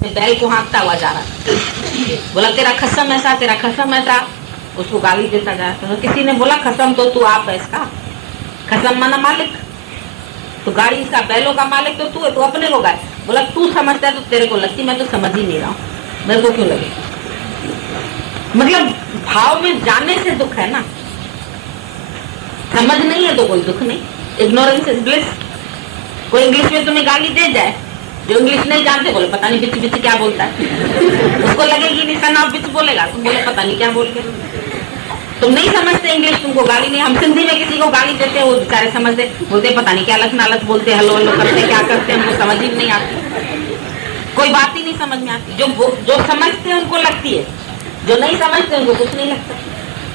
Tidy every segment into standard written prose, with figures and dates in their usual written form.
बैल को हाँकता हुआ जा रहा, बोला तेरा खसम ऐसा, तेरा खसम ऐसा, उसको गाली देता जा रहा। तो किसी ने बोला खसम तो तू आप है इसका, खसम माना मालिक, तो गाड़ी इसका बैलों का मालिक तो तू है, तू अपने को गाय। बोला तू समझता है तो तेरे को लगती, मैं तो समझ ही नहीं रहा हूँ, मेरे को क्यों लगे। मतलब भाव में जाने से दुख है ना, समझ नहीं है तो कोई दुख नहीं। Ignorance is bliss. कोई इंग्लिश में तुम्हें गाली दे जाए, जो इंग्लिश नहीं जानते बोले पता नहीं बिच बिच क्या बोलता है, उसको लगेगी नहीं सना बिच बोलेगा, तुम बोले पता नहीं क्या बोल के। तुम नहीं समझते इंग्लिश, तुमको गाली नहीं। हम सिंधी में किसी को गाली देते हैं, वो बेचारे समझते, बोलते पता नहीं क्या लख नालच बोलते, हलो हलो करते, क्या करते हैं, हमको समझ ही नहीं आती, कोई बात ही नहीं समझ में आती। जो समझते हैं उनको लगती है, जो नहीं समझते उनको कुछ नहीं लगता।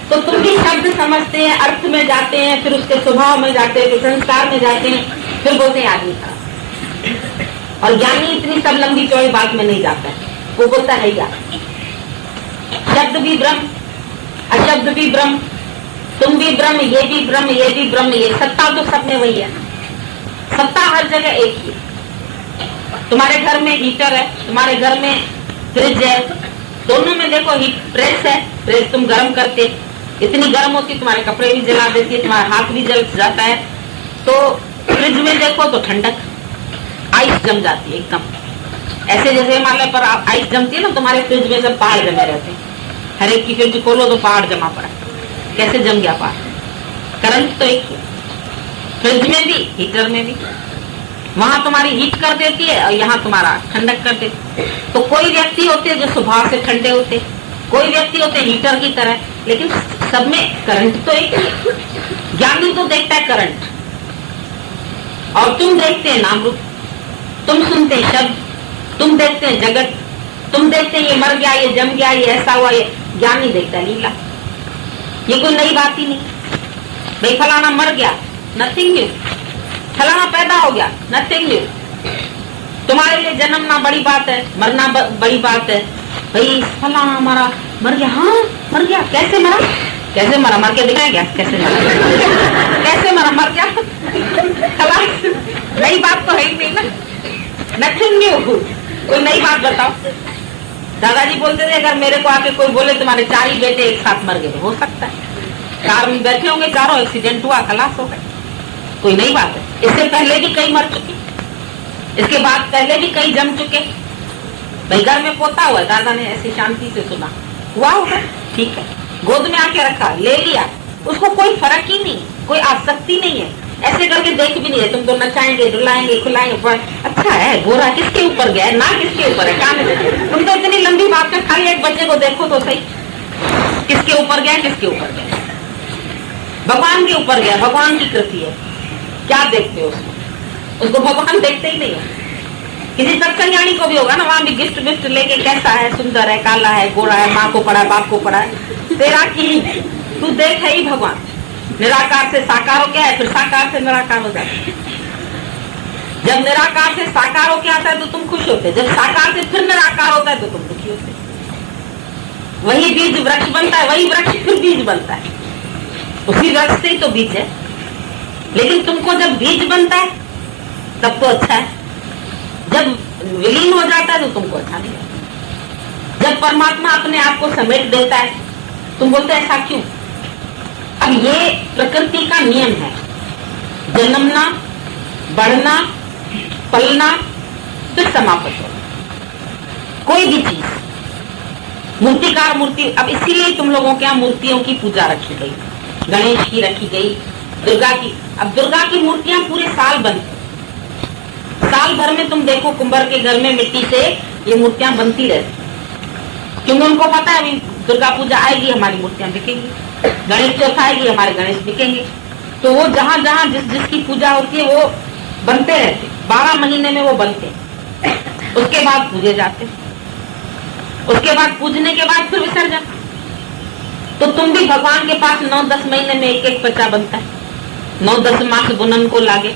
तो तुम भी शब्द समझते हैं, अर्थ में जाते हैं, फिर उसके स्वभाव में जाते हैं, फिर संस्कार में जाते हैं, फिर बोलते हैं आदमी का। और ज्ञानी इतनी सब लंबी चौड़ी बात में नहीं जाता है, वो बोलता है या शब्द भी ब्रह्म, अशब्द भी ब्रह्म, तुम भी ब्रह्म, ये भी ब्रह्म, ये भी ब्रह्म, ये सत्ता तो सब में वही है, सत्ता हर जगह एक ही। तुम्हारे घर में हीटर है, तुम्हारे घर में फ्रिज है, दोनों में देखो हीट, प्रेस है, प्रेस तुम गर्म करते, इतनी गर्म होती तुम्हारे कपड़े भी जला देती है, तुम्हारा हाथ भी जल जाता है। तो फ्रिज में देखो तो ठंडक, आइस जम जाती है एकदम, ऐसे जैसे हिमालय पर आइस जमती है ना, तुम्हारे फ्रिज में सब पहाड़ जमे रहते हैं। हर एक की फ्रिज खोलो तो पहाड़ जमा पड़ा, कैसे जम गया पहाड़। करंट तो एक फ्रिज में भी, हीटर में भी, वहां तुम्हारी हीट कर देती है और यहाँ तुम्हारा ठंडक कर देती है। तो कोई व्यक्ति होते हैं जो स्वभाव से ठंडे होते, कोई व्यक्ति होते हैं हीटर की तरह, लेकिन सब में करंट तो एक ही। ज्ञानी तो देखता है करंट, और तुम देखते हैं नाम रूप, तुम सुनते हैं शब्द, तुम देखते हैं जगत, तुम देखते हैं ये मर गया, ये जम गया, ये ऐसा हुआ, ये ज्ञानी देखता है लीला। ये कोई नई बात ही नहीं, भाई फलाना मर गया, नथिंग न्यू, फलाना पैदा हो गया, नथिंग न्यू। तुम्हारे लिए जन्मना बड़ी बात है, मरना बड़ी बात है। भाई फलाना हमारा मर गया, हाँ मर गया, कैसे मरा, कैसे मरा, मर के दिखाया गया, कैसे मरा, कैसे मरा, मर गया, खलास, नई बात तो है ही नहीं ना, नथिंग न्यू, कोई नई बात बताओ। दादाजी बोलते थे अगर मेरे को आके कोई बोले तुम्हारे 4 ही बेटे एक साथ मर गए, हो सकता है, कार में बैठे होंगे चारों, एक्सीडेंट हुआ, खलास हो गए, कोई नई बात है। इससे पहले भी कई मर चुके, इसके बाद पहले भी कई जम चुके। भाई घर में पोता हुआ, दादा ने ऐसी शांति से सुना, हुआ होगा, ठीक है, गोद में आके रखा, ले लिया, उसको कोई फर्क ही नहीं, कोई आसक्ति नहीं है, ऐसे करके देख भी नहीं है, तुम तो नचाएंगे, रुलाएंगे, खुलाएंगे, अच्छा है, गोरा किसके ऊपर गया, ना किसके ऊपर है, कान में, तुम तो इतनी लंबी बात में खाली एक बच्चे को देखो तो सही, किसके ऊपर गया, किसके ऊपर गया, भगवान के ऊपर गया, भगवान की कृति है, क्या देखते हो उसमें, उसको भगवान देखते ही नहीं है। किसी सत्संगानी को भी होगा ना, वहां भी गिफ्ट विफ्ट लेके, कैसा है, सुंदर है, काला है, गोरा है, माँ को पड़ा है, बाप को पड़ा है, तेरा की तू देख है ही भगवान, निराकार से साकार हो गया है, फिर साकार से निराकार हो जाता है। जब निराकार से साकार हो गया आता है तो तुम खुश होते, जब साकार से फिर निराकार होता है तो तुम दुखी होते। वही बीज वृक्ष बनता है, वही वृक्ष फिर बीज बनता है, उसी वृक्ष से ही तो बीज है। लेकिन तुमको जब बीज बनता है तब तो अच्छा है, जब विलीन हो जाता है तो तुमको अच्छा नहीं लगता। जब परमात्मा अपने आप को समेट देता है तुम बोलते ऐसा क्यों। अब ये प्रकृति का नियम है, जन्मना, बढ़ना, पलना, फिर समाप्त होना। कोई भी चीज, मूर्तिकार मूर्ति, अब इसीलिए तुम लोगों के यहाँ मूर्तियों की पूजा रखी गई, गणेश की रखी गई, दुर्गा की। अब दुर्गा की मूर्तियां पूरे साल बनती, साल भर में तुम देखो कुंभर के घर में मिट्टी से ये मूर्तियां बनती रहती, क्योंकि उनको पता है अभी दुर्गा पूजा आएगी, हमारी मूर्तियां बिकेंगी, गणेश चौथ आएगी, हमारे गणेश बिकेंगे। तो वो जहां जहां जिसकी पूजा होती है वो बनते रहते, 12 महीने में वो बनते, उसके बाद पूजे जाते, उसके बाद पूजने के बाद फिर विसर्जन। तो तुम भी भगवान के पास 9-10 महीने में एक एक बच्चा बनता है, 9-10 मास बुनन को लागे,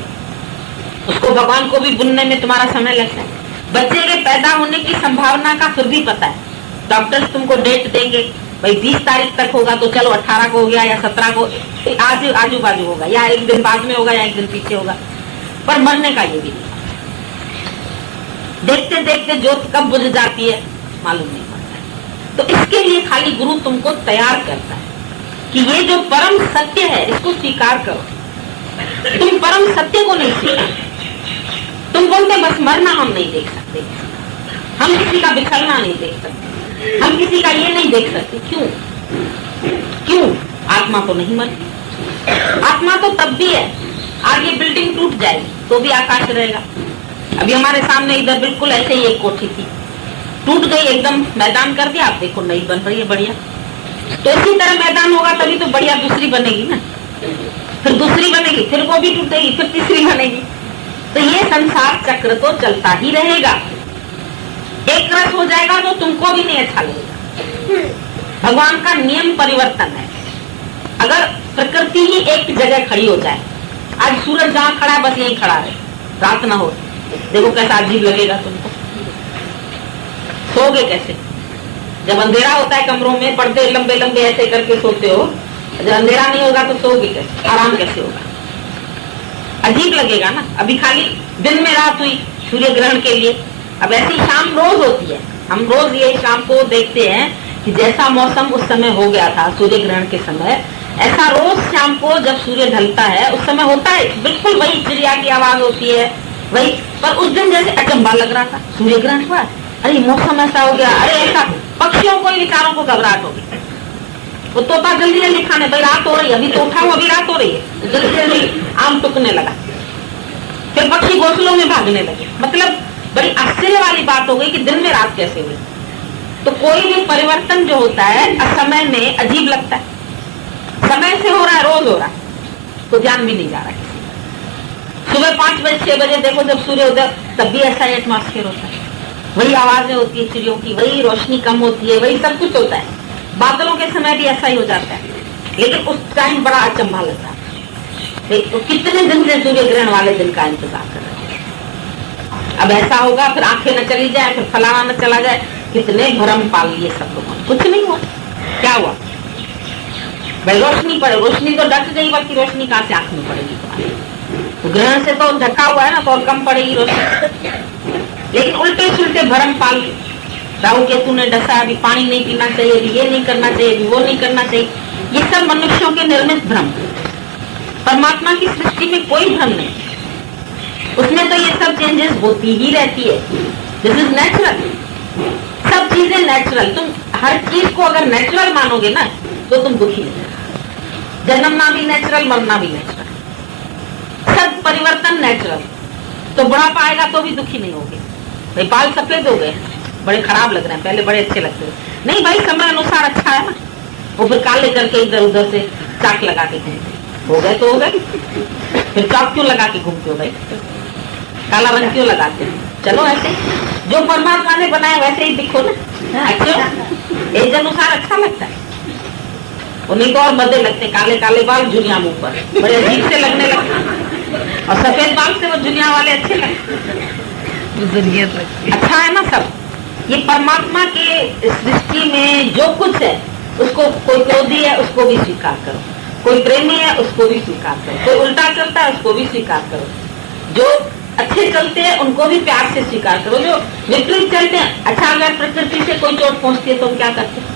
उसको भगवान को भी बुनने में तुम्हारा समय लगता है। बच्चे के पैदा होने की संभावना का फिर भी पता है, डॉक्टर्स तुमको डेट देंगे, भाई 20 तारीख तक होगा तो चलो 18 को हो गया, या 17 को, आजू बाजू होगा, या एक दिन बाद में होगा, या एक दिन पीछे होगा, पर मरने का ये भी नहीं। देखते देखते ज्योत कब बुझ जाती है मालूम नहीं पड़ता। तो इसके लिए खाली गुरु तुमको तैयार करता है कि ये जो परम सत्य है इसको स्वीकार करो। तुम परम सत्य को नहीं स्वीकार, तुम बोलते बस मरना हम नहीं देख सकते, हम किसी का बिछड़ना नहीं देख सकते, हम किसी का ये नहीं देख सकते। क्यों? क्यों? आत्मा तो नहीं मरती। आत्मा तो तब भी है, आगे बिल्डिंग टूट जाएगी तो भी आकाश रहेगा। अभी हमारे सामने इधर बिल्कुल ऐसे ही एक कोठी थी, टूट गई, एकदम मैदान कर दिया, आप देखो नई बन रही है बढ़िया। तो इसी तरह मैदान होगा तभी तो बढ़िया दूसरी बनेगी ना, फिर दूसरी बनेगी, फिर वो भी टूटेगी, फिर तीसरी बनेगी। तो ये संसार चक्र तो चलता ही रहेगा। एक रस हो जाएगा तो तुमको भी नहीं अच्छा लगेगा। भगवान का नियम परिवर्तन है। अगर प्रकृति ही एक जगह खड़ी हो जाए, आज सूरज जहाँ खड़ा है बस यही खड़ा है, रात ना हो, देखो कैसा अजीब लगेगा तुमको। सोओगे कैसे? जब अंधेरा होता है कमरों में, पर्दे लंबे लंबे ऐसे करके सोते हो, जब अंधेरा नहीं होगा तो सोओगे कैसे? आराम कैसे होगा? अजीब लगेगा ना। अभी खाली दिन में रात हुई सूर्य ग्रहण के लिए, अब ऐसी शाम रोज होती है। हम रोज ये शाम को देखते हैं कि जैसा मौसम उस समय हो गया था सूर्य ग्रहण के समय, ऐसा रोज शाम को जब सूर्य ढलता है उस समय होता है। बिल्कुल वही चिड़िया की आवाज होती है वही, पर उस दिन जैसे अचंभा लग रहा था, सूर्य ग्रहण हुआ, अरे मौसम ऐसा हो गया, अरे ऐसा। पक्षियों को विचारों को घबराहट होगी, वो तोता जल्दी जल्दी खाने, भाई रात हो रही है, अभी तो उठाऊं, अभी रात हो रही है, जल्दी जल्दी आम टुकने लगा, फिर पक्षी घोंसलों में भागने लगे। मतलब बड़ी आश्चर्य वाली बात हो गई कि दिन में रात कैसे हुई। तो कोई भी परिवर्तन जो होता है असमय में अजीब लगता है। समय से हो रहा है, रोज हो रहा है, तो ध्यान भी नहीं जा रहा है। सुबह 5 बजे 6 बजे देखो जब सूर्योदय, तब भी ऐसा एटमॉस्फेयर होता है, वही आवाजें होती है चिड़ियों की, वही रोशनी कम होती है, वही सब कुछ होता है। बादलों के समय भी ऐसा ही हो जाता है, लेकिन उस टाइम बड़ा अचंभा लगता है। तो कितने दिन से सूर्य ग्रहण वाले दिन का इंतजार कर रहे हैं, अब ऐसा होगा, फिर आंखें न चली जाए, फिर फलाना न चला जाए, कितने भ्रम पाल लिए सब लोगों ने। कुछ नहीं हुआ। क्या हुआ भाई? रोशनी पड़े, रोशनी तो ढक गई, बल्कि रोशनी कहाँ से आंख में पड़ेगी तुम्हारी? तो ग्रहण से तो ढका हुआ है ना, तो और कम पड़ेगी रोशनी। लेकिन उल्टे सुलटे भ्रम पाल, राहु केतु ने डसा, अभी पानी नहीं पीना चाहिए, अभी ये नहीं करना चाहिए, अभी वो नहीं करना चाहिए। ये सब मनुष्यों के निर्मित भ्रम। परमात्मा की सृष्टि में कोई भ्रम नहीं, उसमें तो ये सब चेंजेस होती ही रहती है। दिस इज नेचुरल, सब चीजें नेचुरल। तुम हर चीज को अगर नेचुरल मानोगे ना तो तुम दुखी नहीं। जन्मना भी नेचुरल, मरना भी नेचुरल, सब परिवर्तन नेचुरल। तो बुढ़ापा आएगा तो भी दुखी नहीं होगे। भाई बाल सफेद हो गए, बड़े खराब लग रहे हैं, पहले बड़े अच्छे लगते थे, नहीं भाई समय अनुसार अच्छा है ना। वो फिर काले करके इधर उधर से चाक लगा के घूमते, हो गए तो हो गए, फिर चाक क्यों लगा के घूमते हो भाई? काला रंग क्यों लगाते हो? चलो ऐसे जो परमात्मा ने बनाया वैसे ही दिखो ना। अच्छा एज अनुसार अच्छा लगता है, उन्हीं को और मजे लगते, काले काले बाल जुनिया मुंह पर, बड़े अजीब से लगने लगते, और सफेद बाल से वो जुनिया वाले अच्छे लगते, अच्छा है ना सब। ये परमात्मा के सृष्टि में जो कुछ है, उसको कोई क्रोधी है उसको भी स्वीकार करो, कोई प्रेमी है उसको भी स्वीकार करो, कोई उल्टा चलता है उसको भी स्वीकार करो, जो अच्छे चलते हैं उनको भी प्यार से स्वीकार करो, जो विपरीत चलते हैं। अच्छा अगर प्रकृति से कोई चोट पहुंचती है तो हम क्या करते हैं?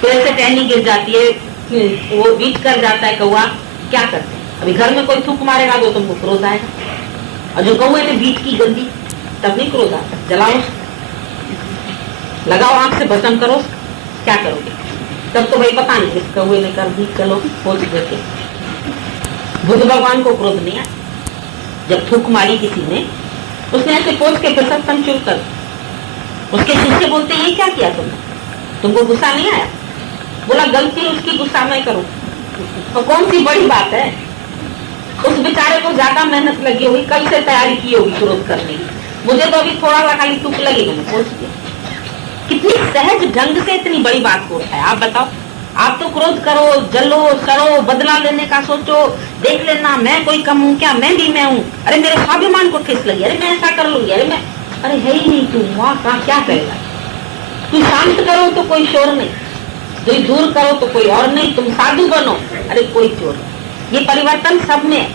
तो ऐसे टहनी गिर जाती है, वो बीच कर जाता है कौआ, क्या करते हैं? अभी घर में कोई थूक मारेगा तो तुमको क्रोध आएगा, और जो कौए ने बीच की गंदी, तब नहीं क्रोध आता। जलाओ, लगाओ आंख से भस्म करो, क्या करोगे? तब तो भाई पता नहीं किस कौए ने कर दी, चलो पहुंच देते। बुद्ध भगवान को क्रोध नहीं आया, जब थूक मारी किसी ने, उसने ऐसे पोछ के फिर सत्संग शुरू कर। उसके शिष्य बोलते ये क्या किया तुमने, तुमको गुस्सा नहीं आया? बोला गलती उसकी, गुस्सा मैं करूं तो कौन सी बड़ी बात है? उस बेचारे को ज्यादा मेहनत लगी होगी, कल से तैयारी की होगी क्रोध करने की, मुझे तो अभी थोड़ा सा खाली तुक लगी, मैंने पोछ दिया। कितनी सहज ढंग से इतनी बड़ी बात को है। आप बताओ, आप तो क्रोध करो, जलो सड़ो, बदला लेने का सोचो, देख लेना मैं कोई कम हूँ क्या, मैं भी मैं हूँ, अरे मेरे स्वाभिमान को ठेस लगी, अरे मैं ऐसा कर लूंगी, अरे मैं, अरे है ही नहीं तू, वहां कहा क्या करेगा? तू शांत करो तो कोई शोर नहीं, तुम दूर करो तो कोई और नहीं, तुम साधु बनो, अरे कोई चोर नहीं। ये परिवर्तन सब में है।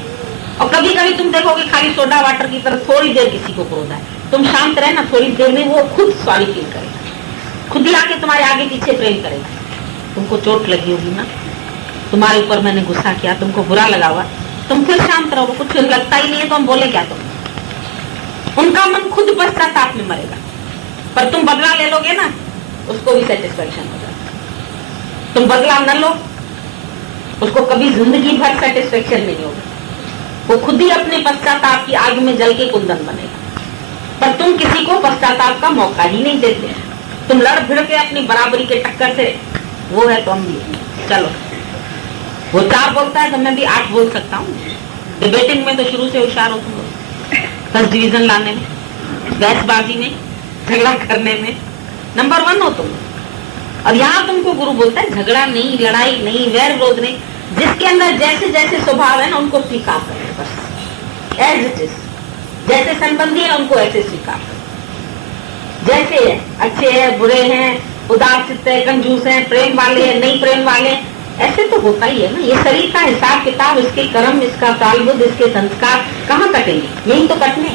और कभी कभी तुम देखोगे खाली सोडा वाटर की तरह थोड़ी देर किसी को क्रोध है, तुम शांत रहना, थोड़ी देर में वो खुद सॉरी फील करेगा, खुद ही आके तुम्हारे आगे पीछे प्रेम करेगा। तुमको चोट लगी होगी ना, तुम्हारे ऊपर मैंने गुस्सा किया, तुमको बुरा लगा हुआ, तुम फिर शांत रहो, कुछ लगता ही नहीं है तो हम बोले क्या तुम। उनका मन खुद पश्चाताप में मरेगा, पर तुम बदला ले लोगे ना, उसको भी सेटिस्फेक्शन हो जाएगा। तुम बदला न लो, उसको कभी जिंदगी भर सेटिस्फेक्शन नहीं होगा, वो खुद ही अपने पश्चाताप की आग में जल के कुंदन बनेगा। पर तुम किसी को पश्चाताप का मौका ही नहीं देते, तुम लड़ भिड़ के अपनी बराबरी के टक्कर से, वो है तो हम भी। चलो, वो 4 बोलता है तो मैं भी 8 बोल सकता हूँ। डिबेटिंग में तो शुरू से होशियार हो तुम लोग, फर्स्ट डिवीजन लाने में, बहसबाजी में, झगड़ा करने में नंबर 1 हो तुम। और यहाँ तुमको गुरु बोलता है झगड़ा नहीं, लड़ाई नहीं, वैर विरोध नहीं, जिसके अंदर जैसे जैसे स्वभाव है ना उनको स्वीकार करें, बस एज इट इज। जैसे संबंधी है उनको ऐसे स्वीकार करें, जैसे है, अच्छे हैं, बुरे हैं, उदार चित्त है, कंजूस है, प्रेम वाले हैं, नहीं प्रेम वाले, ऐसे तो होता ही है ना। ये शरीर का हिसाब किताब, इसके कर्म, इसका प्रारब्ध, इसके संस्कार कहाँ कटेंगे? यही तो कटने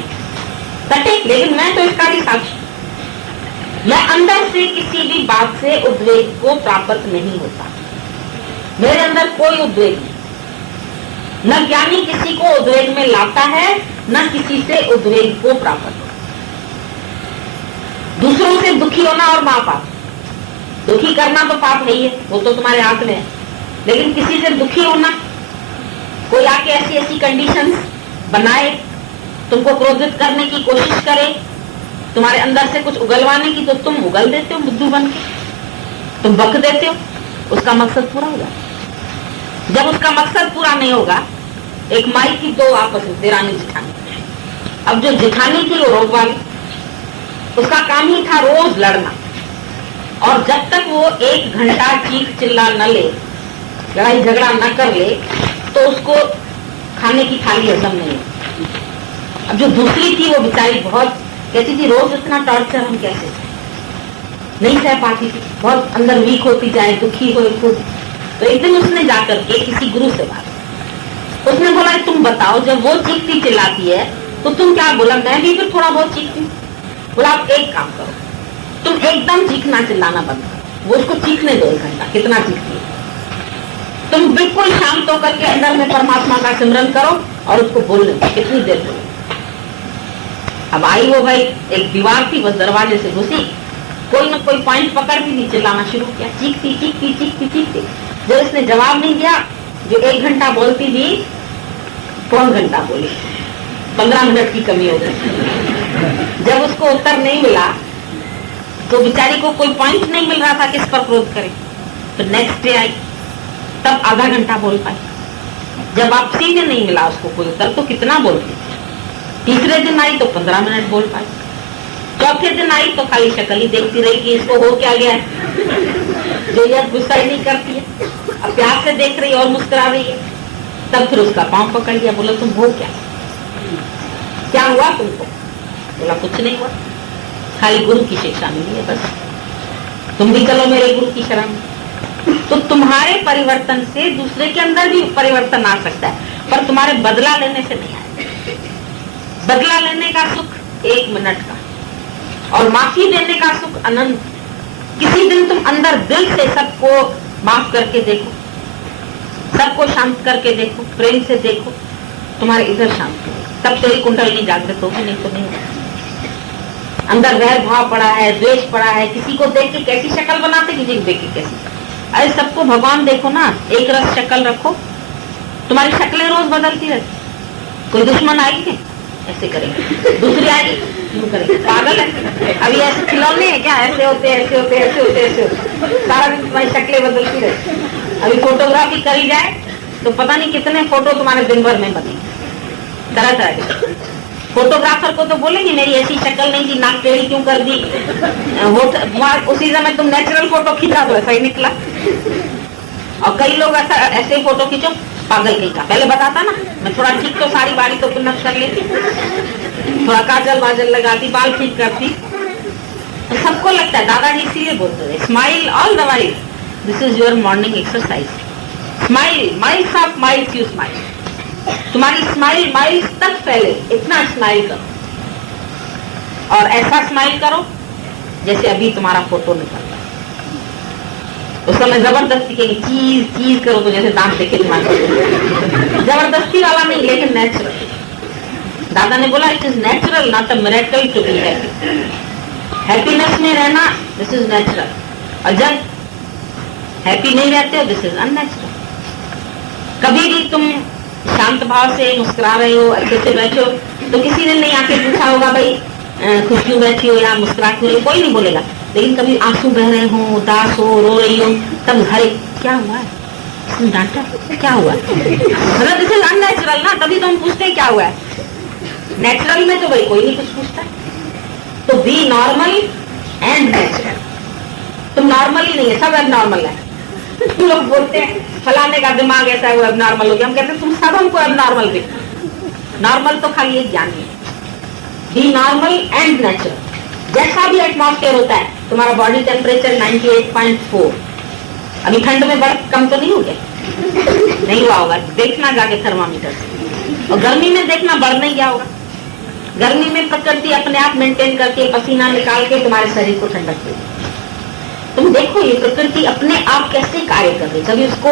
कटे। लेकिन मैं तो इसका भी साक्षी, मैं अंदर से किसी भी बात से उद्वेग को प्राप्त नहीं होता, मेरे अंदर कोई उद्वेग नहीं। न ज्ञानी किसी को उद्वेग में लाता है, न किसी से उद्वेग को प्राप्त होता। दूसरों से दुखी होना और महापाप, दुखी करना तो पाप है ही है, वो तो तुम्हारे हाथ में है। लेकिन किसी से दुखी होना, कोई आके ऐसी ऐसी कंडीशंस बनाए, तुमको क्रोधित करने की कोशिश करे, तुम्हारे अंदर से कुछ उगलवाने की, तो तुम उगल देते हो बुद्धू बन के, तुम बक देते हो, उसका मकसद पूरा होगा। जब उसका मकसद पूरा नहीं होगा, एक माई की 2 आपस में देरानी जिठानी, अब जो जिठानी थी वो रोग वाली, उसका काम ही था रोज लड़ना, और जब तक वो 1 घंटा चीख चिल्ला न ले, लड़ाई झगड़ा न कर ले, तो उसको खाने की थाली हजम नहीं। अब जो दूसरी थी वो बेचारी बहुत कहती थी रोज इतना टॉर्चर हम कैसे नहीं सह पाती थी, बहुत अंदर वीक होती जाए, दुखी हो खुद। तो एक दिन उसने जाकर के किसी गुरु से बात, उसने बोला तुम बताओ, जब वो चीखती चिल्लाती है तो तुम क्या? बोला मैं भी फिर थोड़ा बहुत चीखती हूँ। बोला आप एक काम करो, तुम एकदम चीखना चिल्लाना बंद करो, वो उसको चीखने दो 1 घंटा, कितना चीखती है। तुम बिल्कुल शांत होकर के अंदर में परमात्मा का सिमरन करो और उसको बोलने दो, कितनी देर बोलो। अब आई वो भाई, एक दीवार थी, बस दरवाजे से घुसी, कोई ना कोई पॉइंट पकड़ भी नहीं, चिल्लाना शुरू किया, चीखती चीखती चीखती चीखती। जब इसने जवाब नहीं दिया, जो 1 घंटा बोलती थी 1.25 घंटा बोली, 15 मिनट की कमी हो गई। जब उसको उत्तर नहीं मिला तो बेचारी को कोई पॉइंट नहीं मिल रहा था किस पर क्रोध करे, तो नेक्स्ट डे आई, तब आधा घंटा बोल पाई। जब वापसी में नहीं मिला उसको कोई उत्तर, तो कितना बोलती। तीसरे दिन आई तो 15 मिनट बोल पाई। चौथे दिन आई तो खाली शक्ल ही देखती रही कि इसको हो क्या गया है, जो यह गुस्सा ही नहीं करती है, अब प्यार से देख रही और मुस्कुरा रही है। तब फिर उसका पांव पकड़ लिया, बोला तुम हो क्या हुआ तुमको? बोला कुछ नहीं हुआ, खाली गुरु की शिक्षा मिली है, बस तुम भी चलो मेरे गुरु की शरण। तो तुम्हारे परिवर्तन से दूसरे के अंदर भी परिवर्तन आ सकता है, पर तुम्हारे बदला लेने से नहीं आएगा। बदला लेने का सुख 1 मिनट का, और माफी देने का सुख अनंत। किसी दिन तुम अंदर दिल से सबको माफ करके देखो, सबको शांत करके देखो, प्रेम से देखो, तुम्हारे इधर शांत हो, तब तेरी कुंडली जागृत होगी, नहीं तो नहीं होगी। अंदर वैर भाव पड़ा है, द्वेष पड़ा है, किसी को देख के कैसी शक्ल बनाते, किसी को देख के कैसी। अरे सबको भगवान देखो ना, एक रस शक्ल रखो, तुम्हारी शक्लें रोज बदलती रहती। कोई दुश्मन आएगी ऐसे करेंगे, दूसरी आएगी यूं करेंगे, पागल है। अभी ऐसे खिलौने हैं क्या? ऐसे होते ऐसे होते ऐसे होते ऐसे होते, सारा दिन तुम्हारी शक्लें बदलती रहती। अभी फोटोग्राफी करी जाए तो पता नहीं कितने फोटो तुम्हारे दिन भर में बनेंगे, तरह तरह के। फोटोग्राफर को तो बोलेंगे मेरी ऐसी शक्ल नहीं थी, नाक टेढ़ी क्यों कर दी, उसी समय तुम नेचुरल फोटो खींचा तो ऐसा ही निकला। और कई लोग ऐसे फोटो खींचो, पागल कहीं का, पहले बताता ना, मैं थोड़ा ठीक तो सारी बारी तो पिनअप कर लेती, थोड़ा काजल वाजल लगाती, बाल ठीक करती, तो सबको लगता है दादाजी इसीलिए बोलते थे smile all the while, this is your morning exercise. Smile, miles of miles you smile, तुम्हारी स्माइल माइल्स तक फैले, इतना स्माइल करो। और ऐसा स्माइल करो जैसे अभी तुम्हारा फोटो निकल रहा है। उस समय जबरदस्ती के चीज चीज करो तो जैसे दांत देखे तुम्हारे, जबरदस्ती वाला नहीं, लेकिन नेचुरल। दादा ने बोला it is natural not a miracle to be happy. Happiness में रहना दिस इज नेचुरल, और जब हैप्पी नहीं रहते हो दिस इज अननेचुरल। कभी भी तुम शांत भाव से मुस्कुरा रहे हो, अच्छे से बैठे हो, तो किसी ने नहीं आके पूछा होगा भाई खुश क्यों बैठी हो या मुस्कुरा क्यों रही हो, कोई नहीं बोलेगा। लेकिन कभी आंसू बह रहे हो, उदास हो, रो रही हो, तब हरे क्या हुआ है, इसने डांटा, क्या हुआ, मतलब दिस इज अननेचुरल ना, तभी तो हम पूछते हैं क्या हुआ है। नेचुरल में तो भाई कोई नहीं कुछ पूछता। तो बी नॉर्मल एंड नेचुरल। तुम नॉर्मल ही नहीं है, सब एबनॉर्मल है। तुम लोग बोलते हैं फलाने का दिमाग ऐसा है वो एबनॉर्मल हो गया, हम कहते हैं तुम सब हमको एबनॉर्मल दिखते। नॉर्मल तो खाली एक ज्ञान है। B normal and natural. जैसा भी एटमॉस्फेयर होता है, तुम्हारा बॉडी टेम्परेचर 98.4, अभी ठंड में बर्फ कम तो नहीं हो गया, नहीं हुआ होगा, देखना जाके थर्मामीटर से। और गर्मी में देखना बढ़ नहीं गया होगा। गर्मी में प्रकृति अपने आप मेंटेन करके पसीना निकाल के तुम्हारे शरीर को ठंडक देगी। तुम देखो ये प्रकृति अपने आप कैसे कार्य कर रही है, कभी उसको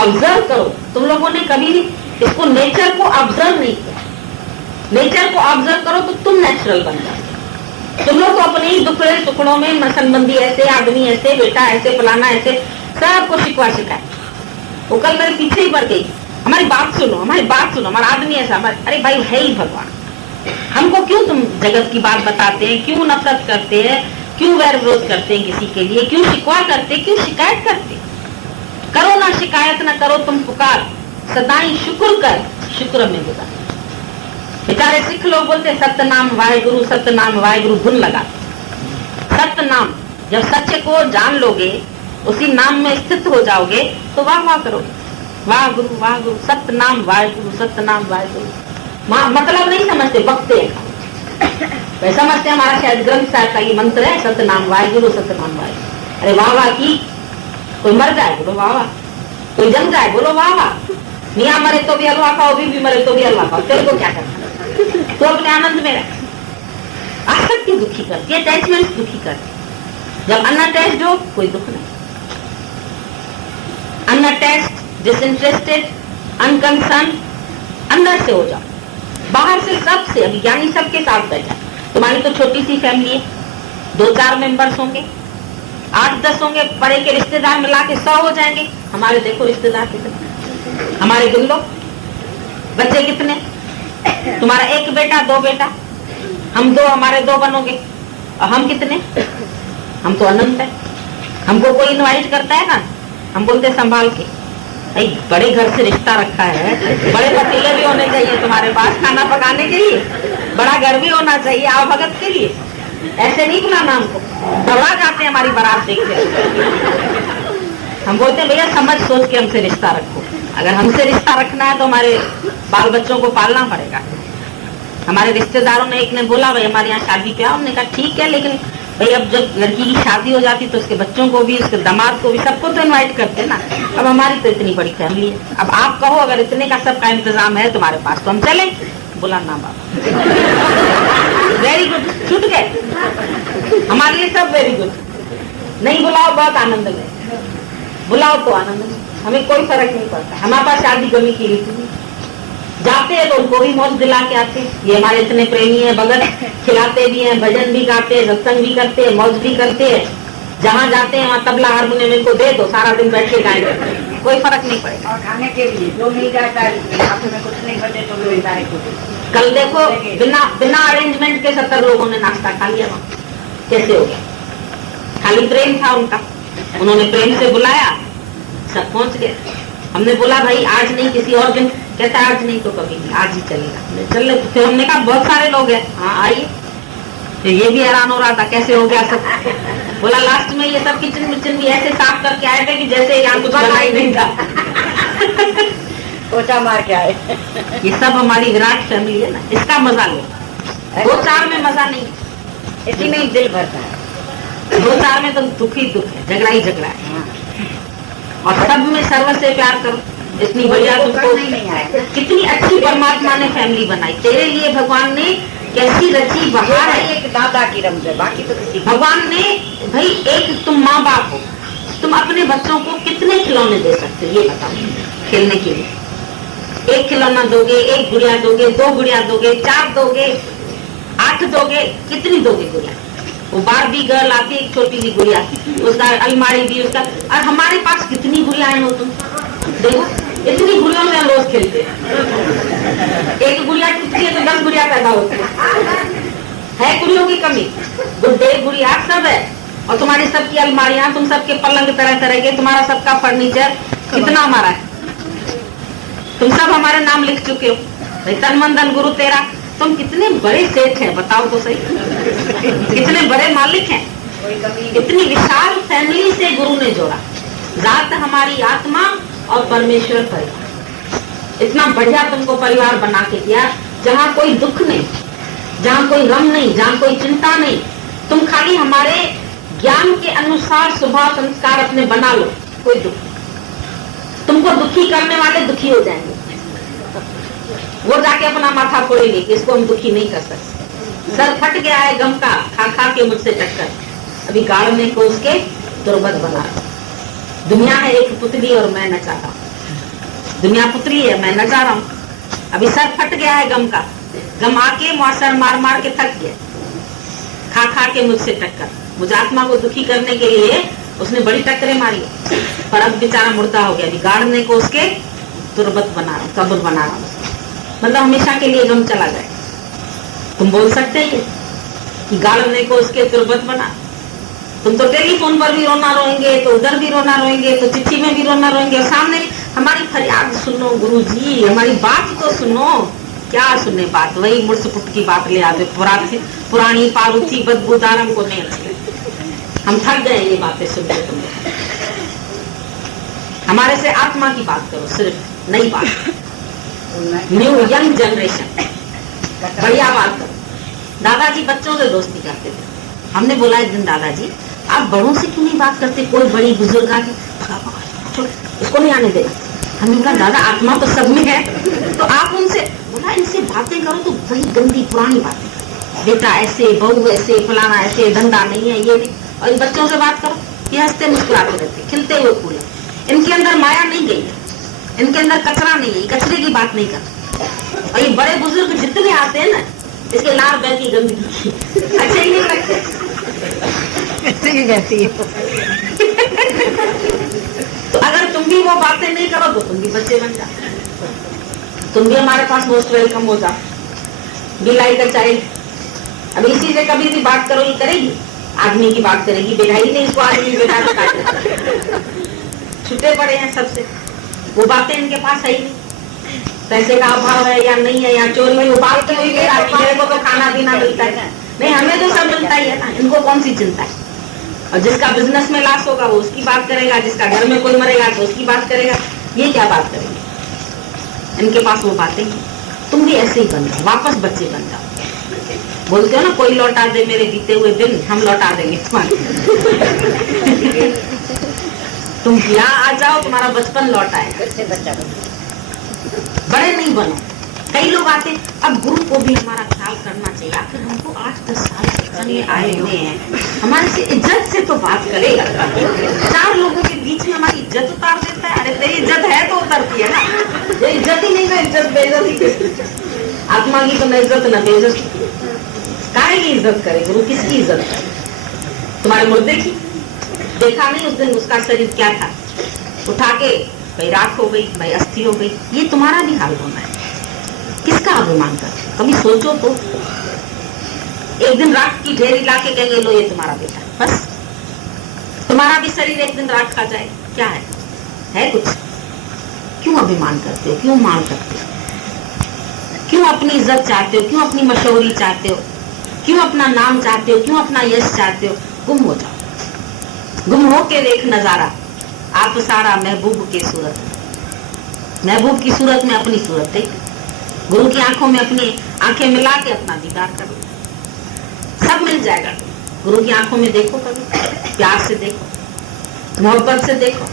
ऑब्जर्व करो। तुम लोगों ने कभी भी इसको नेचर को ऑब्जर्व नहीं किया। नेचर को ऑब्जर्व करो तो तुम नेचुरल बन जाओ। तुम लोग तो अपने ही दुखड़े टुकड़ों में संबंधी ऐसे, आदमी ऐसे, बेटा ऐसे, फलाना ऐसे, सबको शिकवा शिकायत। वो कल मेरे पीछे ही पड़ गई, हमारी बात सुनो, हमारी बात सुनो, हमारा आदमी ऐसा। अरे भाई है ही भगवान, हमको क्यों तुम जगत की बात बताते हैं, क्यों नफरत करते हैं, क्यों वैर विरोध करते हैं किसी के लिए, क्यों शिकवा करते, क्यों शिकायत करते। करो ना शिकायत, ना करो तुम पुकार, सदाई शुक्र कर, शुक्र में गुजार। बेचारे सिख लोग बोलते सत्य नाम वाहेगुरु, सत्य नाम वाहेगुरु, धुन लगाते। सत्य नाम, जब सत्य को जान लोगे, उसी नाम में स्थित हो जाओगे, तो वाह वाह करोगे, वाह गुरु वाह गुरु, सत्य नाम वाहेगुरु, सत्य नाम वाहेगुरु। मतलब नहीं समझते, बकते हैं, समझते हमारा शायद ग्रंथ साहब का ये मंत्र है, सत्य नाम वाहेगुरु, सत्य नाम वाहेगुरु। अरे वाह वाह की, कोई मर जाए बोलो वाह वाह, कोई जम जाए बोलो वाह वाह, मियाँ मरे तो भी हलवा खाओ, बीवी मरे तो भी हलवा खाओ, तेरे को क्या करना, तो अपने आनंद में रह। आसक्ति दुखी करती है, अटैचमेंट दुखी करती है। जब अनअटैच्ड हो कोई दुख नहीं, अनअटैच्ड, डिसइंटरेस्टेड, अनकंसर्न, अंदर से हो जाओ। बाहर से सबसे, अभी ज्ञानी सबके साथ बैठा, तुम्हारी तो छोटी सी फैमिली है, 2-4 मेंबर्स होंगे, 8-10 होंगे, पड़े के रिश्तेदार मिला के 100 हो जाएंगे। हमारे देखो रिश्तेदार कितने, हमारे गिन लो, बच्चे कितने, तुम्हारा 1 बेटा 2 बेटा, हम 2, हमारे 2 बनोगे, और हम कितने, हम तो अनंत है। हमको कोई इनवाइट करता है ना, हम बोलते संभाल के, भाई बड़े घर से रिश्ता रखा है, बड़े पतीले भी होने चाहिए तुम्हारे पास खाना पकाने के लिए, बड़ा घर भी होना चाहिए आओ भगत के लिए। ऐसे नहीं बुलाना हमको, घबरा जाते हैं हमारी बारात देख के। हम बोलते हैं भैया समझ सोच के हमसे रिश्ता रखो। अगर हमसे रिश्ता रखना है तो हमारे बाल बच्चों को पालना पड़ेगा। हमारे रिश्तेदारों ने, एक ने बोला भाई हमारे यहाँ शादी पे आओ, हमने कहा ठीक है, लेकिन भाई अब जब लड़की की शादी हो जाती तो उसके बच्चों को भी, उसके दामाद को भी, सबको तो इनवाइट करते ना। अब हमारी तो इतनी बड़ी फैमिली है, अब आप कहो अगर इतने का सबका इंतजाम है तुम्हारे पास तो हम चले। बोला ना बाबा, वेरी गुड, छूट गए हमारे लिए सब वेरी गुड। नहीं बुलाओ बहुत आनंद ले, बुलाओ तो आनंद, हमें कोई फर्क नहीं पड़ता। हमारे पास शादी गमी की रीति, जाते हैं तो उनको भी मौज दिला के आते हैं। ये हमारे इतने प्रेमी हैं, भगत, खिलाते भी हैं, भजन भी गाते हैं, सत्संग भी करते हैं, मौज भी करते हैं। जहाँ जाते हैं वहाँ तबला हारमोनियम इनको दे दो, सारा दिन बैठ के गाएंगे, कोई फर्क नहीं पड़ेगा। और खाने के लिए जो मिल जाता है, में कुछ नहीं बचे तो मिलता है कुछ। कल देखो बिना अरेंजमेंट के 70 लोगों ने नाश्ता खा लिया वहाँ, कैसे हो गया? खाली प्रेम था उनका, उन्होंने प्रेम से बुलाया, सब पहुंच गए। हमने बोला भाई आज नहीं किसी और दिन, कहता आज नहीं तो कभी नहीं, आज ही चलेगा। चल, फिर हमने कहा बहुत सारे लोग हैं, हाँ आइए। ये भी हैरान हो रहा था कैसे हो गया सब। बोला लास्ट में ये सब किचन विचन भी ऐसे साफ करके आए थे कि जैसे यहाँ कुछ बना ही नहीं था। पोछा मार के आए। ये सब हमारी विराट फैमिली है ना, इसका मजा लो। 2-4 में मजा नहीं, इसी में ही दिल भरता है। 2-4 में तो दुख ही दुख है, झगड़ा ही झगड़ा है। और सब में सर्व से प्यार करो। इतनी बढ़िया तुमको, कितनी अच्छी परमात्मा ने फैमिली बनाई तेरे लिए। भगवान ने कैसी रची बहार है। एक दादा की रमज है, बाकी तो किसी भगवान ने भाई, एक तुम माँ बाप हो, तुम अपने बच्चों को कितने खिलौने दे सकते हो ये बताओ खेलने के लिए। एक खिलौना दोगे, एक गुड़िया दोगे, 2 गुड़िया दोगे, 4 दोगे, 8 दोगे, कितनी दोगे गुड़िया? वो बारबी गर्ल आती है, एक छोटी सी गुड़िया, उसका अलमारी भी उसका। और हमारे पास कितनी गुड़ियाएं हो तुम देखो, इतनी गुड़ियों में हम रोज खेलते हैं। एक गुड़िया टूटती है तो 10 गुड़िया पैदा होती है गुड़ियों की कमी। गुड्डे गुड़िया सब है, और तुम्हारी सबकी अलमारियां, तुम सबके पलंग तरह तरह के, तुम्हारा सबका फर्नीचर कितना हमारा है। तुम सब हमारे नाम लिख चुके हो भाई, तन मन धन गुरु तेरा। तुम कितने बड़े सेठ हैं बताओ तो सही, कितने बड़े मालिक हैं। इतनी विशाल फैमिली से गुरु ने जोड़ा, जात हमारी आत्मा और परमेश्वर परिवार। इतना बढ़िया तुमको परिवार बना के दिया, जहाँ कोई दुख नहीं, जहाँ कोई गम नहीं, जहाँ कोई चिंता नहीं। तुम खाली हमारे ज्ञान के अनुसार स्वभाव संस्कार अपने बना लो, कोई दुख नहीं। तुमको दुखी करने वाले दुखी हो जाएंगे, वो जाके अपना माथा फोड़ेंगे कि इसको हम दुखी नहीं कर सकते। सर फट गया है गम का, खा खा के मुझसे टक्कर, अभी गाड़ने को उसके दुर्बद बना। दुनिया है एक पुतली और मैं नचा रहा हूँ। दुनिया पुतली है, मैं नचा रहा हूँ। अभी सर फट गया है गम का, गम आके मुआसर मार मार के थक गया, खा खा के मुझसे टक्कर। मुझे आत्मा को दुखी करने के लिए उसने बड़ी टक्करें मारी, पर अब बेचारा मुर्दा हो गया। अभी गाड़ने को उसके तुरबत बना रहा हूँ, कब्र बना रहा हूँ। मतलब हमेशा के लिए गम चला जाए। तुम बोल सकते हैं कि गाड़ने को उसके तुरबत बना। तुम तो टेलीफोन पर भी रोना रोएंगे, तो उधर भी रोना रोएंगे, तो चिट्ठी में भी रोना रोएंगे, और सामने हमारी फरियाद सुनो गुरुजी, हमारी बात तो सुनो। क्या सुनने बात, वही मुड़सपुट की बात ले आते, पुरानी पारूथी बदबूदार हमको नहीं अच्छी। हम थक गए ये बातें सुनते। तुम हमारे से आत्मा की बात करो, सिर्फ नई बात, न्यू यंग जनरेशन, बढ़िया बात करो। दादाजी बच्चों से दोस्ती करते थे। हमने बोला एक दिन, दादाजी आप बड़ों से क्यों नहीं बात करते? कोई बड़ी बुजुर्ग आके उसको नहीं आने देगा। हमने कहा दादा आत्मा तो सब में है, तो आप उनसे, बोला इनसे बातें करो तो वही गंदी पुरानी बातें, बेटा ऐसे, बहू ऐसे, फलाना ऐसे, धंधा नहीं है, ये नहीं। और इन बच्चों से बात करो, ये हंसते मुस्कुराते रहते, खिलते हुए फूले। इनके अंदर माया नहीं गई है, इनके अंदर कचरा नहीं है, कचरे की बात नहीं करते। और ये बड़े बुजुर्ग जितने आते हैं ना, इसके लार बहती गंदगी अच्छे ही नहीं लगते, कहती है। तो अगर तुम भी वो बातें नहीं करो तो तुम भी बच्चे बन जाओ, तुम भी हमारे पास मोस्ट वेलकम हो जाओ। Be like a child. अब इसी से कभी भी बात करो, ये करेगी, आदमी की बात करेगी, बेटा ही नहीं, इसको आदमी बेटा छुट्टे पड़े हैं सबसे, वो बातें इनके पास है ही नहीं। पैसे का अभाव है या नहीं है, या चोरी में उबाल के हुई मेरे को तो खाना पीना मिलता है, नहीं हमें तो सब मिलता ही है ना, इनको कौन सी चिंता है। और जिसका बिजनेस में लॉस होगा वो उसकी बात करेगा, जिसका घर में कोई मरेगा तो उसकी बात करेगा, ये क्या बात करेंगे? इनके पास वो बातें। तुम भी ऐसे ही बन जाओ, वापस बच्चे बन जाओ। बोलते हो ना कोई लौटा दे मेरे बीते हुए दिन, हम लौटा देंगे तुम्हारे। तुम यहाँ आ जाओ, तुम्हारा बचपन लौटा है। बड़े नहीं बनो। कई लोग आते, अब गुरु को भी हमारा ख्याल करना चाहिए, आखिर हमको 8-10 साल सत्संग में आए हुए हैं, हमारे से इज्जत से तो बात करेगा। 4 लोगों के बीच में हमारी इज्जत उतार देता है। अरे तेरी इज्जत है तो उतरती है ना, ये इज्जत ही नहीं ना, इज्जत बेइज्जती। आत्मा की तो न इज्जत न बेइज्जती, काहे की इज्जत करे गुरु, किसकी इज्जत करे? तुम्हारे मुर्दे की देखा नहीं उस दिन उसका शरीर क्या था, उठा के भाई राख हो गई, भाई अस्थि हो गई। ये तुम्हारा भी हाल होना है। किसका अभिमान करते? कभी सोचो तो। एक दिन राख की ढेरी लाके कहेंगे लो ये तुम्हारा बेटा, बस तुम्हारा भी शरीर एक दिन राख खा जाए, क्या है कुछ? क्यों अभिमान करते हो? क्यों मान करते हो? क्यों अपनी इज्जत चाहते हो? क्यों अपनी मशहूरी चाहते हो? क्यों अपना नाम चाहते हो? क्यों अपना यश चाहते हो? गुम हो जाओ, गुम हो के देख नजारा, आप सारा महबूब की सूरत, महबूब की सूरत में अपनी सूरत देख, गुरु की आंखों में अपनी आंखें मिला के अपना दीदार करो, सब मिल जाएगा। गुरु की आंखों में देखो, कभी प्यार से देखो, मोहब्बत से देखो।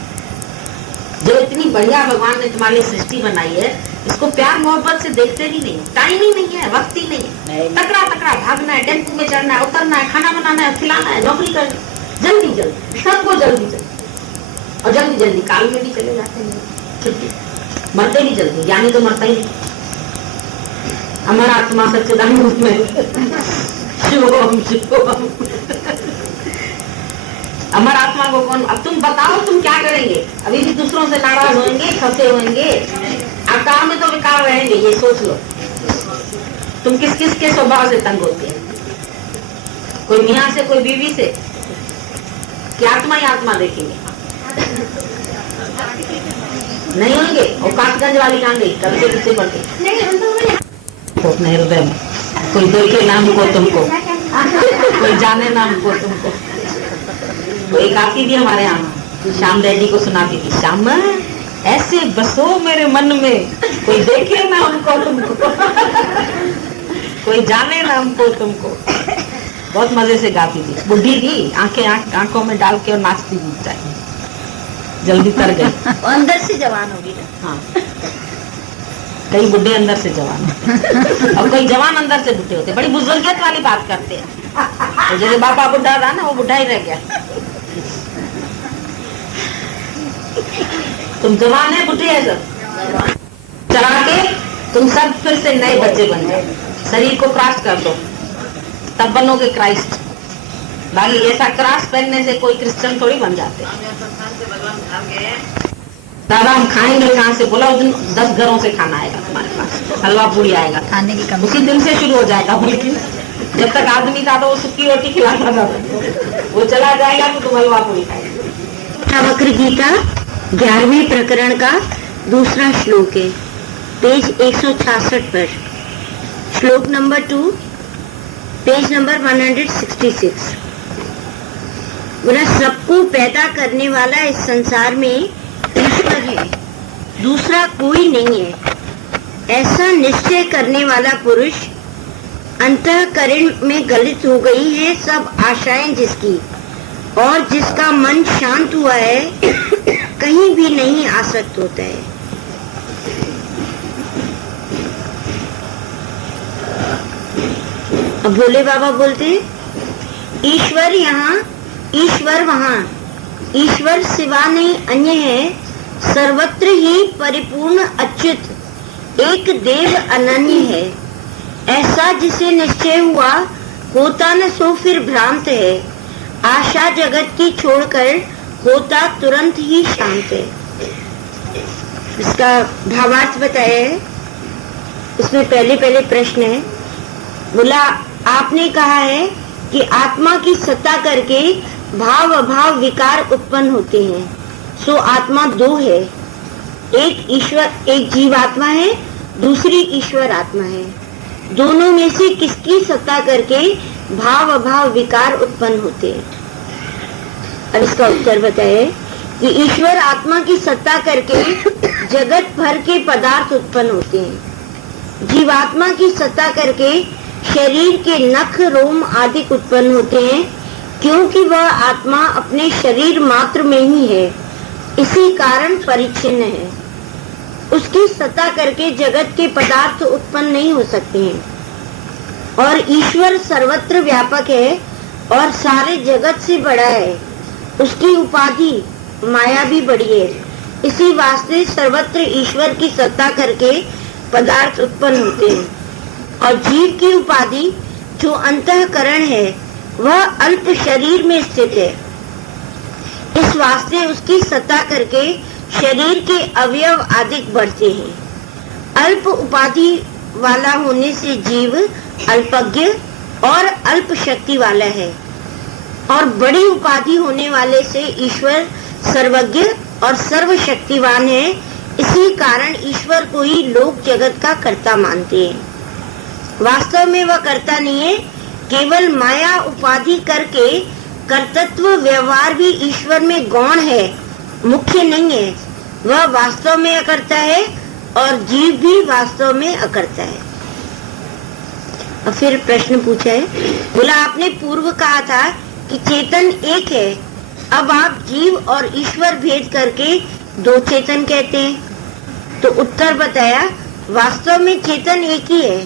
जो इतनी बढ़िया भगवान ने तुम्हारी सृष्टि बनाई है, इसको प्यार मोहब्बत से देखते ही नहीं, टाइम ही नहीं है, वक्त ही नहीं है। तकड़ा तकड़ा भागना है, टेम्पो में चढ़ना है, उतरना है, खाना बनाना है, खिलाना है, नौकरी करनी, जल्दी जल्दी, सबको जल्दी जल्दी, और जल्दी जल्दी काल में भी चले जाते हैं, छुट्टी, मरते भी जल्दी, ज्ञानी तो मरता ही नहीं। हमारा आत्मा सच्चिदानंद में शिवम शिवम। अमर आत्मा को कौन, अब तुम बताओ तुम क्या करेंगे? अभी भी दूसरों से नाराज होंगे, फंसे होंगे, आकार में तो विकार रहेंगे, ये सोच लो। तुम किस किस के स्वभाव से तंग होते हैं? कोई मियाँ से, कोई बीवी से, कि आत्मा ही आत्मा देखेंगे? नहीं होंगे। और काटगंज वाली कहाँ गई? कब से पीछे पड़ गई अपने हृदय में। कोई देखे ना हमको तुमको, कोई जाने ना हमको तुमको। तो एक आती थी हमारे यहाँ, श्याम डैडी को सुनाती थी, श्याम ऐसे बसो मेरे मन में, कोई देखे ना हमको तुमको, कोई जाने ना हमको तुमको। बहुत मजे से गाती थी, बुढ़ी थी, आंखों में डाल के और नाचती थी, जल्दी तर गई। अंदर से जवान होगी ना। हाँ, कई बुढ़े अंदर से जवान और कई जवान अंदर से बुढ़े होते। बड़ी बुजुर्गियत वाली बात करते हैं। तो जैसे बापा बुढ़ा था ना, वो बुढ़ा ही रह गया। तुम जवान है, बुढ़े है, सब चला के तुम सब फिर से नए बच्चे बन जाओ। शरीर को क्रॉस कर दो, तब बनोगे क्राइस्ट। बाकी ऐसा क्रॉस पहनने से कोई क्रिश्चियन थोड़ी बन जाते। दादा हम खाएंगे कहाँ से? बोला उस दिन 10 घरों से खाना आएगा तुम्हारे पास, हलवा पूरी आएगा, खाने की कमी उसी दिन से शुरू हो जाएगा। बल्कि जब तक आदमी था तो वो सुक्की रोटी खिलाता था, वो चला जाएगा तो तुम हलवा पूरी खाएंगे। वक्र गीता 11वें प्रकरण का दूसरा श्लोक है, पेज 166 पर, श्लोक नंबर 2, पेज नंबर 166। बोला सबको पैदा करने वाला इस संसार में ईश्वर है, दूसरा कोई नहीं है। ऐसा निश्चय करने वाला पुरुष अंतःकरण में गलित हो गई है सब आशाएं जिसकी, और जिसका मन शांत हुआ है कहीं भी नहीं आसक्त होता है। अब भोले बाबा बोलते ईश्वर यहाँ, ईश्वर वहाँ, ईश्वर सिवा नहीं अन्य है, सर्वत्र ही परिपूर्ण अच्युत एक देव अनन्य है। ऐसा जिसे निश्चय हुआ होता न सो फिर भ्रांत है, आशा जगत की छोड़कर होता तुरंत ही शांत है। इसका भावार्थ बताया है। उसमें पहले प्रश्न है, बोला आपने कहा है कि आत्मा की सत्ता करके भाव अभाव विकार उत्पन्न होते हैं, सो आत्मा दो है, एक ईश्वर, एक जीव आत्मा है, दूसरी ईश्वर आत्मा है। दोनों में से किसकी सत्ता करके भाव अभाव विकार उत्पन्न होते हैं? अब इसका उत्तर बताए कि ईश्वर आत्मा की सत्ता करके जगत भर के पदार्थ उत्पन्न होते हैं, जीवात्मा की सत्ता करके शरीर के नख रोम आदि उत्पन्न होते हैं, क्योंकि वह आत्मा अपने शरीर मात्र में ही है, इसी कारण परिच्छिन्न है। उसकी सत्ता करके जगत के पदार्थ उत्पन्न नहीं हो सकते हैं। और ईश्वर सर्वत्र व्यापक है और सारे जगत से बड़ा है, उसकी उपाधि माया भी बड़ी है, इसी वास्ते सर्वत्र ईश्वर की सत्ता करके पदार्थ उत्पन्न होते हैं। और जीव की उपाधि जो अंतःकरण है वह अल्प शरीर में स्थित है, इस वास्ते उसकी सत्ता करके शरीर के अवयव अधिक बढ़ते हैं। अल्प उपाधि वाला होने से जीव अल्पज्ञ और अल्प शक्ति वाला है, और बड़ी उपाधि होने वाले से ईश्वर सर्वज्ञ और सर्वशक्तिवान है। इसी कारण ईश्वर को ही लोक जगत का कर्ता मानते हैं। वास्तव में वह कर्ता नहीं है, केवल माया उपाधि करके कर्तृत्व व्यवहार भी ईश्वर में गौण है, मुख्य नहीं है। वह वास्तव में अकर्ता है और जीव भी वास्तव में अकर्ता है। और फिर प्रश्न पूछा है, बोला आपने पूर्व कहा था कि चेतन एक है, अब आप जीव और ईश्वर भेद करके दो चेतन कहते हैं। तो उत्तर बताया, वास्तव में चेतन एक ही है,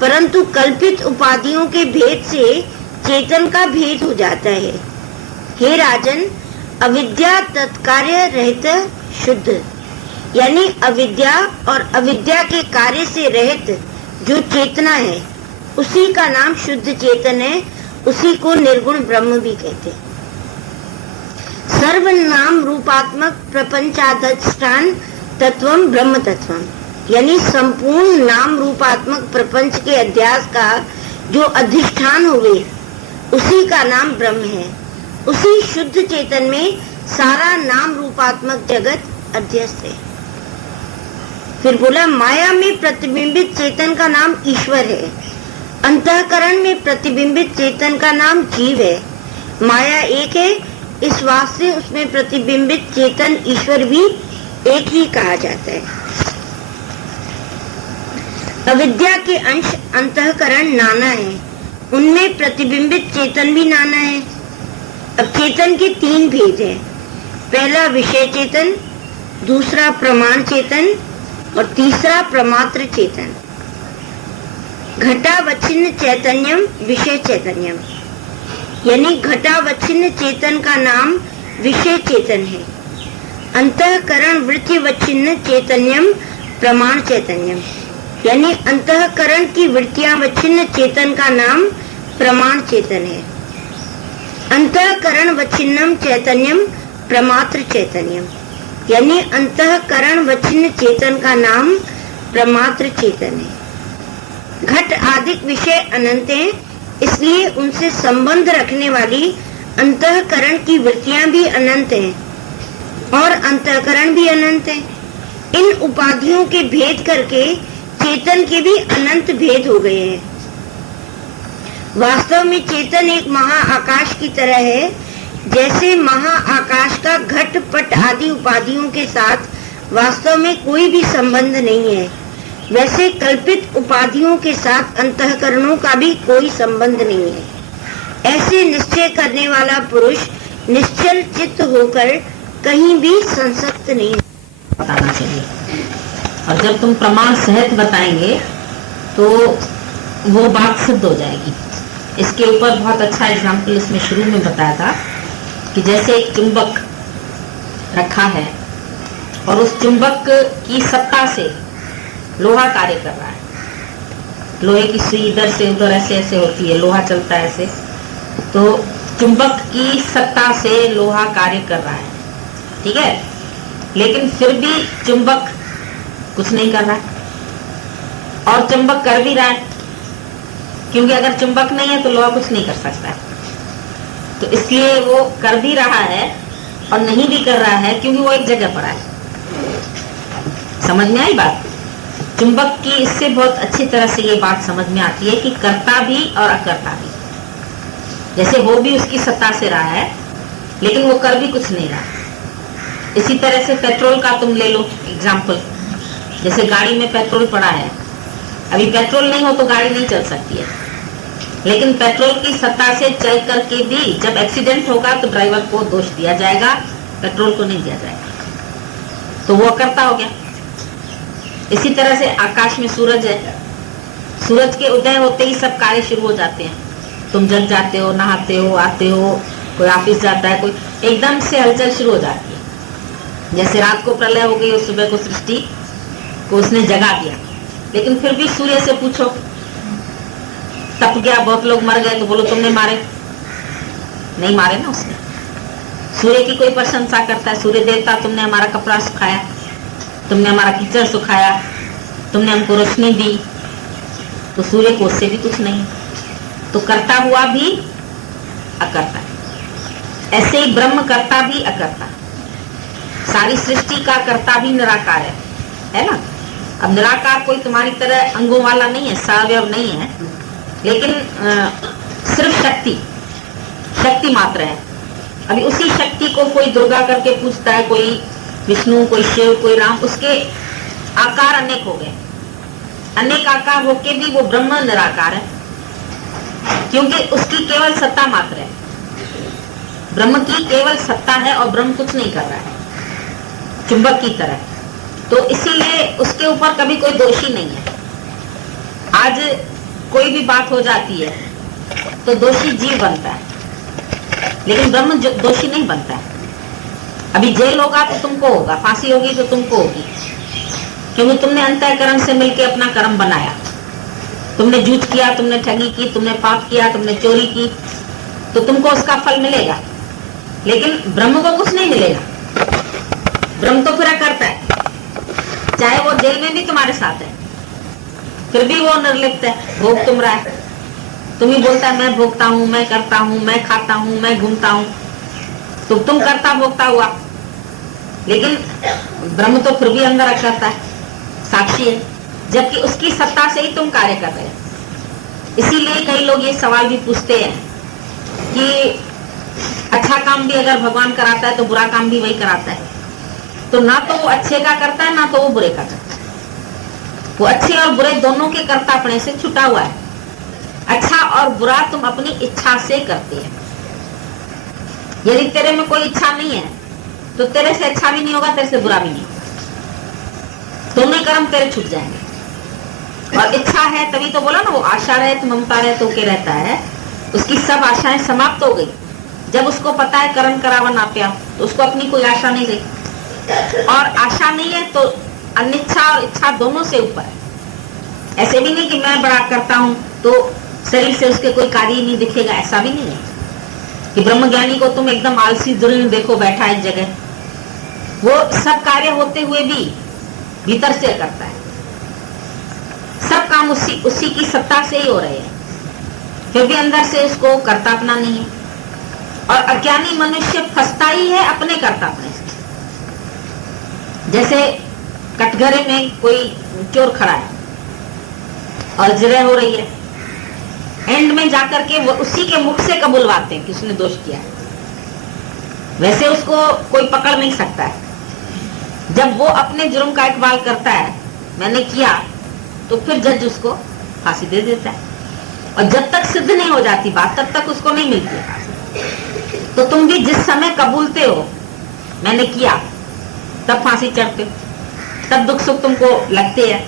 परंतु कल्पित उपाधियों के भेद से चेतन का भेद हो जाता है। हे राजन, अविद्या तत्कार्य रहित शुद्ध, यानी अविद्या और अविद्या के कार्य से रहित जो चेतना है, उसी का नाम शुद्ध चेतन है। उसी को निर्गुण ब्रह्म भी कहते हैं। सर्वनाम रूपात्मक प्रपंचाधिष्ठान तत्वम ब्रह्म तत्वम, यानी संपूर्ण नाम रूपात्मक प्रपंच के अध्यास का जो अधिष्ठान हो गए, उसी का नाम ब्रह्म है। उसी शुद्ध चेतन में सारा नाम रूपात्मक जगत अध्यस्त है। फिर बोला, माया में प्रतिबिंबित चेतन का नाम ईश्वर है, अंतःकरण में प्रतिबिंबित चेतन का नाम जीव है। माया एक है, इस वास्ते उसमें प्रतिबिंबित चेतन ईश्वर भी एक ही कहा जाता है। अविद्या के अंश अंतःकरण नाना है, उनमें प्रतिबिंबित चेतन भी नाना है। अब चेतन के तीन भेद हैं, पहला विषय चेतन, दूसरा प्रमाण चेतन और तीसरा प्रमात्र चेतन। घटावच्छिन्न चैतन्यम विषय चैतन्यम, यानी घटावच्छिन्न चेतन का नाम विषय चेतन है। अंतःकरण वृत्तिवच्छिन्न चैतन्यम प्रमाण चैतन्यम, यानी अंतःकरण की वृत्तियावच्छिन्न चेतन का नाम प्रमाण चेतन है। अंतःकरण वच्छिन्नम चैतन्यम प्रमात्र चैतन्यम, यानी अंतःकरण वच्छिन्न चेतन का नाम प्रमात्र चेतन है। घट आदिक विषय अनंत हैं, इसलिए उनसे संबंध रखने वाली अंतःकरण की वृत्तियां भी अनंत हैं और अंतःकरण भी अनंत है। इन उपाधियों के भेद करके चेतन के भी अनंत भेद हो गए हैं। वास्तव में चेतन एक महाआकाश की तरह है। जैसे महाआकाश का घट पट आदि उपाधियों के साथ वास्तव में कोई भी संबंध नहीं है, वैसे कल्पित उपाधियों के साथ अंतःकरणों का भी कोई संबंध नहीं है। ऐसे निश्चय करने वाला पुरुष निश्चल चित्त होकर कहीं भी संसक्त नहीं बताना चाहिए। और जब तुम प्रमाण सहित बताएंगे तो वो बात सिद्ध हो जाएगी। इसके ऊपर बहुत अच्छा एग्जाम्पल इसमें शुरू में बताया था कि जैसे एक चुंबक रखा है और उस चुंबक की सत्ता से लोहा कार्य कर रहा है। लोहे की सुई इधर से उधर ऐसे ऐसे होती है, लोहा चलता है ऐसे, तो चुंबक की सत्ता से लोहा कार्य कर रहा है, ठीक है। लेकिन फिर भी चुंबक कुछ नहीं कर रहा है और चुंबक कर भी रहा है, क्योंकि अगर चुंबक नहीं है तो लोहा कुछ नहीं कर सकता है। तो इसलिए वो कर भी रहा है और नहीं भी कर रहा है, क्योंकि वो एक जगह पर है। समझ में आई बात? चुंबक की इससे बहुत अच्छी तरह से ये बात समझ में आती है कि कर्ता भी और अकर्ता भी, जैसे हो भी उसकी सत्ता से रहा है लेकिन वो कर भी कुछ नहीं रहा। इसी तरह से पेट्रोल का तुम ले लो एग्जाम्पल। जैसे गाड़ी में पेट्रोल पड़ा है, अभी पेट्रोल नहीं हो तो गाड़ी नहीं चल सकती है, लेकिन पेट्रोल की सत्ता से चल करके भी जब एक्सीडेंट होगा तो ड्राइवर को दोष दिया जाएगा, पेट्रोल को नहीं दिया जाएगा, तो वो अकर्ता हो गया। इसी तरह से आकाश में सूरज है, सूरज के उदय होते ही सब कार्य शुरू हो जाते हैं। तुम जग जाते हो, नहाते हो, आते हो, कोई ऑफिस जाता है, कोई एकदम से हलचल शुरू हो जाती है। जैसे रात को प्रलय हो गई और सुबह को सृष्टि को उसने जगा दिया, लेकिन फिर भी सूर्य से पूछो, तप गया, बहुत लोग मर गए, तो बोलो तुमने मारे? नहीं मारे ना उसने। सूर्य की कोई प्रशंसा करता है, सूर्य देवता तुमने हमारा कपड़ा सुखाया, तुमने हमारा कीचड़ सुखाया, तुमने हमको रोशनी दी, तो सूर्य को उससे भी कुछ नहीं। तो करता हुआ भी अकर्ता, ऐसे ही ब्रह्म करता भी अकर्ता। सारी सृष्टि का कर्ता भी निराकार है ना। अब निराकार कोई तुम्हारी तरह अंगों वाला नहीं है, सवयव नहीं है, लेकिन सिर्फ शक्ति मात्र है। अभी उसी शक्ति को कोई दुर्गा करके पूछता है, कोई विष्णु, कोई शिव, कोई राम, उसके आकार अनेक हो गए। अनेक आकार होके भी वो ब्रह्म निराकार है, क्योंकि उसकी केवल सत्ता मात्र है। ब्रह्म की केवल सत्ता है और ब्रह्म कुछ नहीं कर रहा है, चुंबक की तरह। तो इसीलिए उसके ऊपर कभी कोई दोषी नहीं है। आज कोई भी बात हो जाती है तो दोषी जीव बनता है, लेकिन ब्रह्म दोषी नहीं बनता है। अभी जेल होगा तो तुमको होगा, फांसी होगी तो तुमको होगी, क्योंकि तुमने अंतःकरण से मिलकर अपना कर्म बनाया। तुमने झूठ किया, तुमने ठगी की, तुमने पाप किया, तुमने चोरी की, तो तुमको उसका फल मिलेगा। लेकिन ब्रह्म को कुछ नहीं मिलेगा। ब्रह्म तो पूरा करता है, चाहे वो जेल में भी तुम्हारे साथ है, फिर भी वो निर्लिप्त है, भोग तुम रहा है। तुम ही बोलता है मैं भोगता हूँ, मैं करता हूँ, मैं खाता हूँ, मैं घूमता हूँ, तो तुम करता भोगता हुआ। लेकिन ब्रह्म तो फिर भी अंदर करता है, साक्षी है, जबकि उसकी सत्ता से ही तुम कार्य कर रहे हो। इसीलिए कई लोग ये सवाल भी पूछते हैं कि अच्छा काम भी अगर भगवान कराता है तो बुरा काम भी वही कराता है। तो ना तो वो अच्छे का करता है, ना तो वो बुरे का करता है। वो अच्छे और बुरे दोनों के कर्तापने से छुटा हुआ है। अच्छा और बुरा तुम अपनी इच्छा से करते हैं। यदि तेरे में कोई इच्छा नहीं है तो तेरे से अच्छा भी नहीं होगा, तेरे से बुरा भी नहीं होगा। दोनों कर्म तेरे छूट जाएंगे। और इच्छा है तभी तो बोला ना, वो आशा रहे तो ममता रहे तो के रहता है। उसकी सब आशाएं समाप्त हो गई जब उसको पता है करण करावा ना प्या, तो उसको अपनी कोई आशा नहीं रही। और आशा नहीं है तो अनिच्छा और इच्छा दोनों से ऊपर है। ऐसे भी नहीं कि मैं बड़ा करता हूं तो शरीर से उसके कोई कार्य नहीं दिखेगा, ऐसा भी नहीं है कि ब्रह्मज्ञानी को तुम एकदम आलसी दृढ़ देखो बैठा एक जगह। वो सब कार्य होते हुए भी भीतर से करता है। सब काम उसी की सत्ता से ही हो रहे हैं, फिर भी अंदर से उसको कर्तापना नहीं है। और अज्ञानी मनुष्य फंसता ही है अपने कर्तापने से। जैसे कटघरे में कोई चोर खड़ा है और जिरह हो रही है, एंड में जाकर के वो उसी के मुख से कबूलवाते हैं कि उसने दोष किया है। वैसे उसको कोई पकड़ नहीं सकता है। जब वो अपने जुर्म का इकबाल करता है, मैंने किया, तो फिर जज उसको फांसी दे देता है। और जब तक सिद्ध नहीं हो जाती बात, तब तक उसको नहीं मिलती फांसी। तो तुम भी जिस समय कबूलते हो मैंने किया, तब फांसी चढ़ते हो, तब दुख सुख तुमको लगते हैं।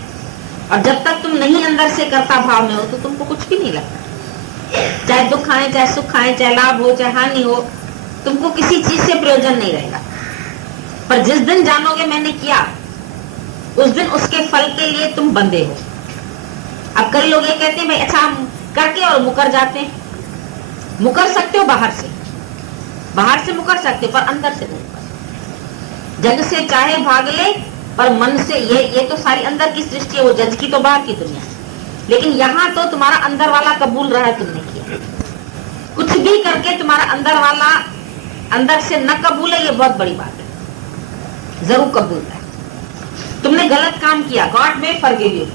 और जब तक तुम नहीं अंदर से कर्ता भाव में हो तो तुमको कुछ भी नहीं लगता। चाहे दुख आए, चाहे सुख आए, चाहे लाभ हो, चाहे हानि हो, तुमको किसी चीज से प्रयोजन नहीं रहेगा। पर जिस दिन जानोगे मैंने किया, उस दिन उसके फल के लिए तुम बंधे हो। अब कई लोग ये कहते हैं भाई अच्छा हम करके और मुकर जाते हैं। मुकर सकते हो बाहर से मुकर सकते हो, पर अंदर से नहीं मुकर। जग से चाहे भाग ले, पर मन से ये तो सारी अंदर की सृष्टि है, वो जज की तो बाहर की दुनिया। लेकिन यहाँ तो तुम्हारा अंदर वाला कबूल रहा है, तुमने किया। कुछ भी करके तुम्हारा अंदर वाला अंदर से न कबूल है, ये बहुत बड़ी बात है। जरूर कबूल है। तुमने गलत काम किया, गॉड में forgive you,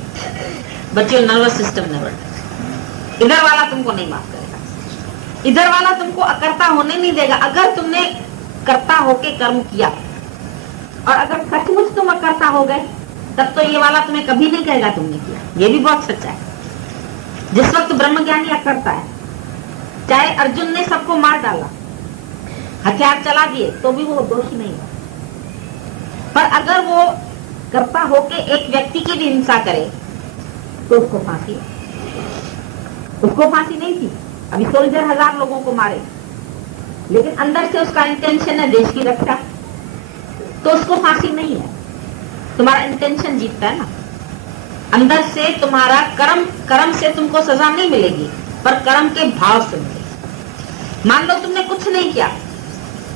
but your nervous system never does. इधर वाला तुमको नहीं माफ करेगा, इधर वाला तुमको अकर्ता होने नहीं देगा। अगर तुमने कर्ता होके कर्म किया और अगर सचमुच तुम अकर्ता हो गए, तब तो ये वाला तुम्हें कभी नहीं कहेगा तुमने किया। ये भी बहुत सच्चा है। जिस वक्त ब्रह्मज्ञानी अकर्ता है, चाहे अर्जुन ने सबको मार डाला, हथियार चला दिए, तो भी वो दोषी नहीं है। पर अगर वो कर्ता होके एक व्यक्ति की भी हिंसा करे तो उसको फांसी नहीं थी। अभी सोल्जर 1000 लोगों को मारे, लेकिन अंदर से उसका इंटेंशन है देश की रक्षा, तो उसको फांसी नहीं है। तुम्हारा इंटेंशन जीतता है ना। अंदर से तुम्हारा कर्म से तुमको सजा नहीं मिलेगी, पर कर्म के भाव से मिलेगी। मान लो तुमने कुछ नहीं किया,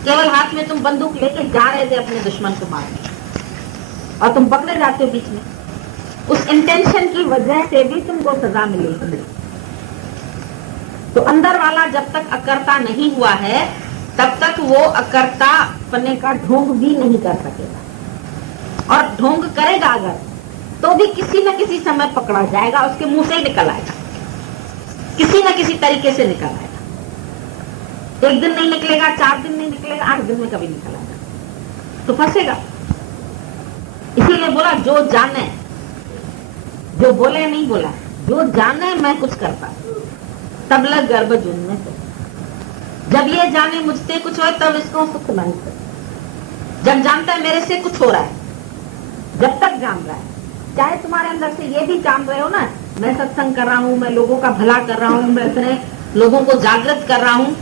केवल हाथ में तुम बंदूक लेके जा रहे थे अपने दुश्मन को मारने, और तुम पकड़े जाते हो बीच में, उस इंटेंशन की वजह से भी तुमको सजा मिलेगी। तो अंदर वाला जब तक अकर्ता नहीं हुआ है, तब तक वो अकर्ता पने का ढोंग भी नहीं कर सकेगा। और ढोंग करेगा अगर, तो भी किसी न किसी समय पकड़ा जाएगा, उसके मुंह से ही निकल आएगा, किसी न किसी तरीके से निकल आएगा। एक दिन नहीं निकलेगा, 4 दिन नहीं निकलेगा, 8 दिन में कभी निकल आएगा, तो फंसेगा। इसीलिए बोला जो जाने, जो बोले नहीं बोला, जो जाने मैं कुछ करता, तब लग गर्भ जून में से। जब ये जाने मुझसे कुछ हो, तब इसको सुख नहीं कर। जब जानता है मेरे से कुछ हो रहा है, जब तक जान रहा है, चाहे तुम्हारे अंदर से ये भी जान रहे हो ना, मैं सत्संग कर रहा हूँ, मैं लोगों का भला कर रहा हूँ, मैं अपने लोगों को जागृत कर रहा हूँ,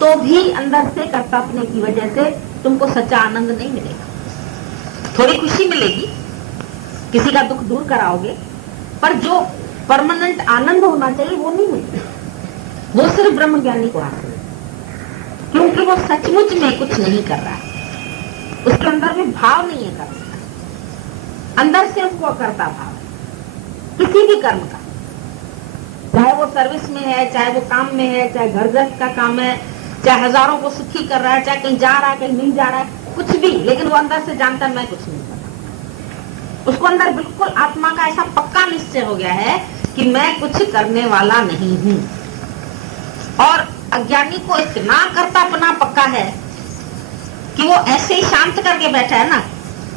तो भी अंदर से कर्तव्य की वजह से तुमको सच्चा आनंद नहीं मिलेगा। थोड़ी खुशी मिलेगी, किसी का दुख दूर कराओगे, पर जो परमानेंट आनंद होना चाहिए वो नहीं मिलेगा। वो सिर्फ ब्रह्म ज्ञानी को हासिल है, क्योंकि वो सचमुच में कुछ नहीं कर रहा है, उसके अंदर में भाव नहीं है करने का, अंदर से उसको करता भाव है किसी भी कर्म का, चाहे वो सर्विस में है, चाहे वो काम में है, चाहे घर गृहस्थ का काम है, चाहे हजारों को सुखी कर रहा है, चाहे कहीं जा रहा है, कहीं नहीं जा रहा है, कुछ भी, लेकिन वो अंदर से जानता है मैं कुछ नहीं करता। उसको अंदर बिल्कुल आत्मा का ऐसा पक्का निश्चय हो गया है कि मैं कुछ करने वाला नहीं हूं। और अज्ञानी को इतना कर्तापना पक्का है कि वो ऐसे ही शांत करके बैठा है ना,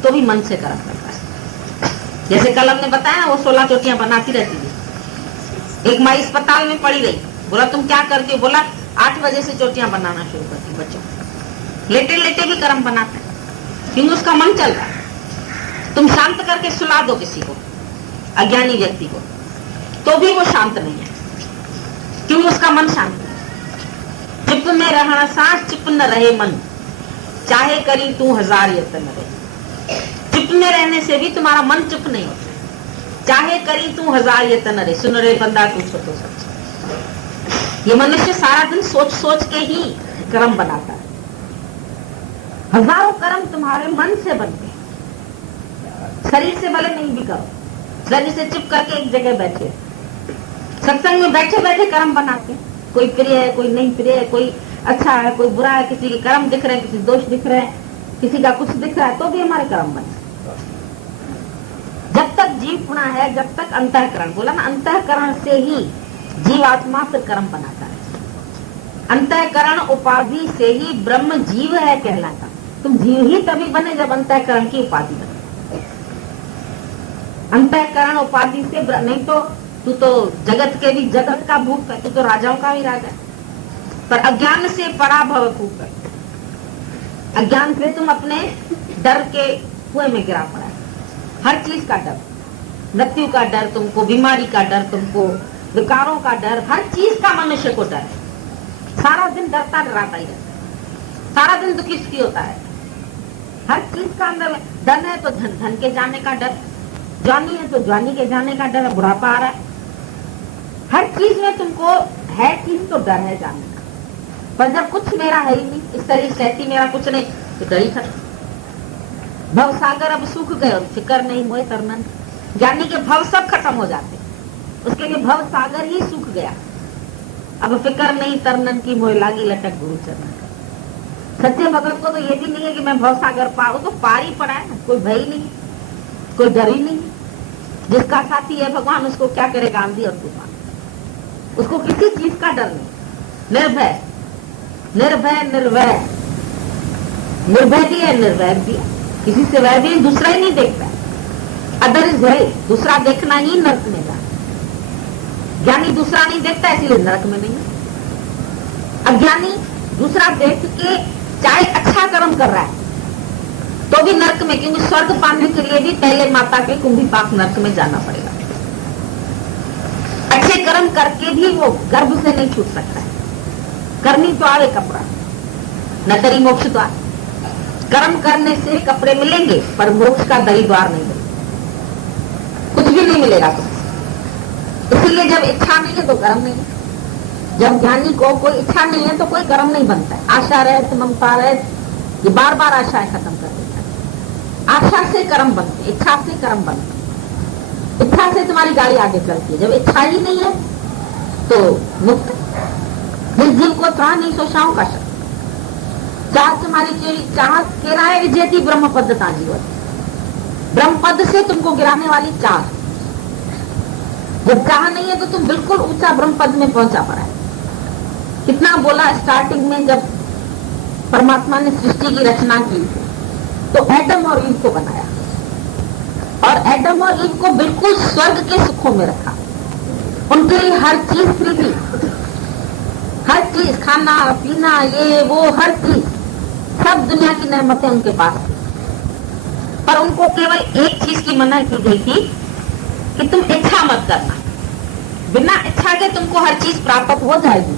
तो भी मन से कर्म करता है। जैसे कल हमने बताया ना, वो 16 चोटियां बनाती रहती थी। एक माई अस्पताल में पड़ी रही, बोला तुम क्या करती हो? बोला 8 बजे से चोटियां बनाना शुरू करती बच्चों, लेटे लेटे भी कर्म बनाता है, क्योंकि उसका मन चल रहा है। तुम शांत करके सुला दो किसी को, अज्ञानी व्यक्ति को, तो भी वो शांत नहीं है, क्योंकि उसका मन शांत है। चुप में रहना सांस, चुप न रहे मन, चाहे करी तू 1000 यत्न रहे। चुप में रहने से भी तुम्हारा मन चुप नहीं होता, चाहे करी तू 1000 यत्न रहे। सुन रे बंदा तू सोचो सच। ये मनुष्य सारा दिन सोच सोच के ही कर्म बनाता है। हजारों कर्म तुम्हारे मन से बनते हैं, शरीर से भले नहीं भी करो, शरीर से चुप करके एक जगह बैठे, सत्संग में बैठे बैठे कर्म बनाते हैं। कोई प्रिय है, कोई नहीं प्रिय है, कोई अच्छा है, कोई बुरा है, किसी के कर्म दिख रहे हैं, किसी दोष दिख रहे हैं, किसी का कुछ दिख रहा है, तो भी हमारे कर्म बने। जब तक जीवपुणा है, जब तक अंतःकरण, बोला ना, अंतःकरण से ही जीवात्मा फिर कर्म बनाता है। अंतःकरण उपाधि से ही ब्रह्म जीव है कहलाता। तुम जीव ही तभी बने जब अंतःकरण की उपाधि बने। अंतःकरण उपाधि से नहीं तो तू तो जगत के भी जगत का भूख है, तू तो राजाओं का भी राजा है, पर अज्ञान से पराभव भूख है। अज्ञान से तुम अपने डर के कुएं में गिरा पड़ा है। हर चीज का डर, मृत्यु का डर तुमको, बीमारी का डर तुमको, विकारों का डर, हर चीज का मनुष्य को डर है। सारा दिन डरता डराता ही रहता है, सारा दिन दुखी सुखी होता है। हर चीज का अंदर धन है तो धन, धन के जाने का डर, जवानी है तो जवानी के जाने का डर, बुढ़ापा आ रहा है। हर चीज में तुमको है चीज तो डर है जाने का, पर जब कुछ मेरा है ही नहीं, इस शरीर सहती मेरा कुछ नहीं, तो डर ही खत्म। भव सागर अब सूख गए, फिक्र नहीं मोए तरनन। ज्ञानी के भव सब खत्म हो जाते, उसके लिए भव सागर ही सूख गया। अब फिक्र नहीं तरनन की, मोए लागी लटक गुरु चरण। सच्चे भगत को तो ये भी नहीं है कि मैं भव सागर पार, तो पार ही पड़ा है ना, कोई भय नहीं, कोई डर ही नहीं। जिसका साथी है भगवान, उसको क्या करेगा आंधी और तूफान, उसको किसी चीज का डर नहीं। निर्भय निर्भय निर्वय, निर्भय भी है निर्वय भी है, किसी से वह भी दूसरा ही नहीं देखता है। अदर इज भय, दूसरा देखना ही नरक में जा। ज्ञानी दूसरा नहीं देखता, इसलिए नरक में नहीं। अज्ञानी दूसरा देख के चाहे अच्छा कर्म कर रहा है तो भी नरक में, क्योंकि स्वर्ग पाने के लिए भी पहले माता के कुंभी पाक नरक में जाना पड़ेगा। अच्छे कर्म करके भी वो गर्भ से नहीं छूट सकता है। करनी तो आवे कपड़ा, न तरी मोक्ष द्वार। कर्म करने से कपड़े मिलेंगे, पर मोक्ष का दरी द्वार नहीं मिलेगा, कुछ भी नहीं मिलेगा तुम। इसीलिए जब इच्छा नहीं है तो कर्म नहीं है। जब ज्ञानी को कोई इच्छा नहीं है तो कोई कर्म नहीं बनता है। आशा रहे, ममता रहे, ये बार बार आशाएं खत्म कर देता है। आशा से कर्म बनते, इच्छा से कर्म बनते। इच्छा से तुम्हारी गाड़ी आगे चलती है, जब इच्छा ही नहीं है तो मुक्त। जिस जीव को त्राह नहीं सोचाओं का शब्द, चाह तुम्हारी चाह गिराए विजेती ब्रह्म पद था जीवन। ब्रह्म पद से तुमको गिराने वाली चाह, जब चाह नहीं है तो तुम बिल्कुल ऊंचा ब्रह्म पद में पहुंचा पड़ा है। कितना बोला स्टार्टिंग में, जब परमात्मा ने सृष्टि की रचना की तो एडम और ईव को बनाया, और एडम और ईव को बिल्कुल स्वर्ग के सुखों में रखा। उनके लिए हर चीज फ्री थी, हर चीज, खाना पीना, ये वो, हर चीज, सब दुनिया की नेमतें उनके पास थी। पर उनको केवल एक चीज की मना की गई थी कि तुम इच्छा मत करना, बिना इच्छा के तुमको हर चीज प्राप्त हो जाएगी,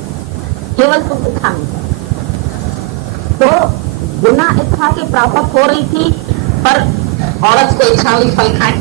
केवल तुम इच्छा नहीं कर। तो बिना इच्छा के प्राप्त हो रही थी, पर औरत को इच्छा हुई फल खाए।